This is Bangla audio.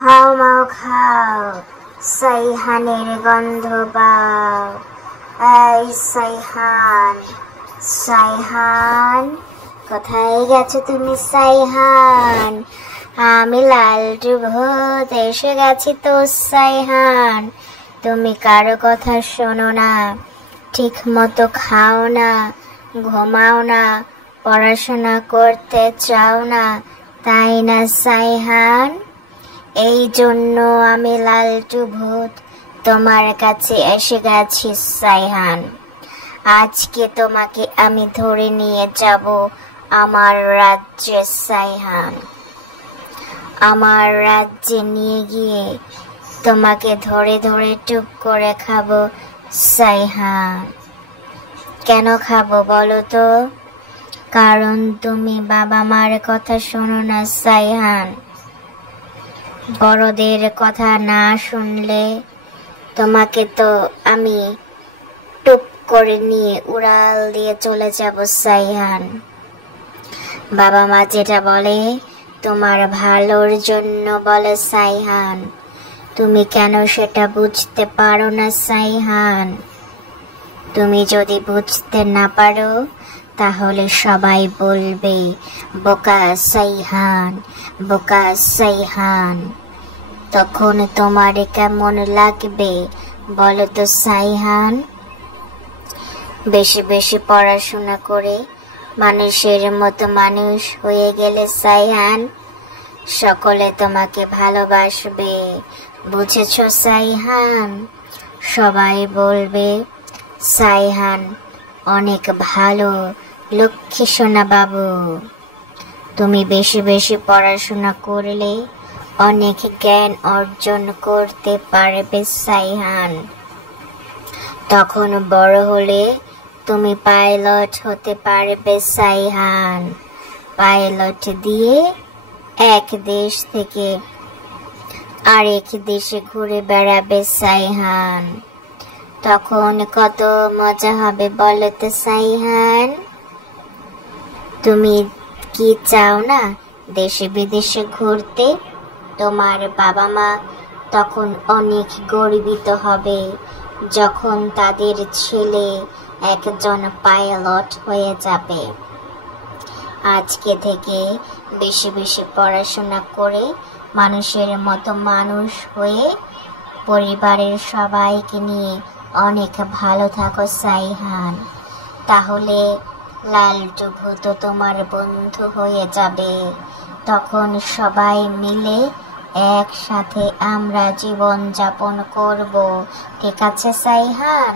হাউমাউ খাও, সাইহানের গন্ধ পাও। এই সাইহান, সাইহান, কোথায় গেছো তুমি সাইহান? আমি লালটু ভূত এসে গেছি তো সাইহান। তুমি কারো কথা শোনো না, ঠিক মতো খাও না, ঘুমাও না, পড়াশোনা করতে চাও না, তাই না সাইহান? এই জন্য আমি লালটু ভূত তোমার কাছে এসে গেছি সাইহান। আজকে তোমাকে আমি ধরে নিয়ে যাব আমার রাজ্যে সাইহান। আমার রাজ্যে নিয়ে গিয়ে তোমাকে ধরে ধরে টুক করে খাবো সাইহান। কেন খাবো বলো তো? কারণ তুমি বাবা মার কথা শোনো না সাইহান। বড়দের কথা না শুনলে তোমাকে তো আমি টুপ করে নিয়ে উড়াল দিয়ে চলে যাব সাইহান। বাবা মা যেটা বলে তোমার ভালোর জন্য বলে সাইহান। তুমি কেন সেটা বুঝতে পারো না সাইহান? তুমি যদি বুঝতে না পারো তাহলে সবাই বলবে বোকা সাইহান, বোকা সাইহান। তখন তোমার কেমন লাগবে বলো তো সাইহান? বেশি বেশি পড়াশোনা করে মানুষের মতো মানুষ হয়ে গেলে সাইহান সকলে তোমাকে ভালোবাসবে, বুঝেছো সাইহান? সবাই বলবে সাইহান অনেক ভালো, লক্ষ্মী সোনা বাবু। তুমি বেশি বেশি পড়াশোনা করলে অনেক জ্ঞান অর্জন করতে পারবে সাইহান। তখন বড় হলে তুমি পাইলট হতে পারবে সাইহান। পাইলট দিয়ে এক দেশ থেকে আরেক দেশে ঘুরে বেড়াবে সাইহান। তখন কত মজা হবে বলো তো সাইহান? তুমি কি চাও না দেশে বিদেশে ঘুরতে? তোমার বাবা মা তখন অনেক গর্বিত হবে যখন তাদের ছেলে একজন পাইলট হয়ে যাবে। আজকে থেকে বেশি বেশি পড়াশোনা করে মানুষের মতো মানুষ হয়ে পরিবারের সবাইকে নিয়ে অনেক ভালো থাকো সাইহান। তাহলে লালটু ভূত তোমার বন্ধু হয়ে যাবে। তখন সবাই মিলে একসাথে আমরা জীবন যাপন করব। ঠিক আছে সাইহান?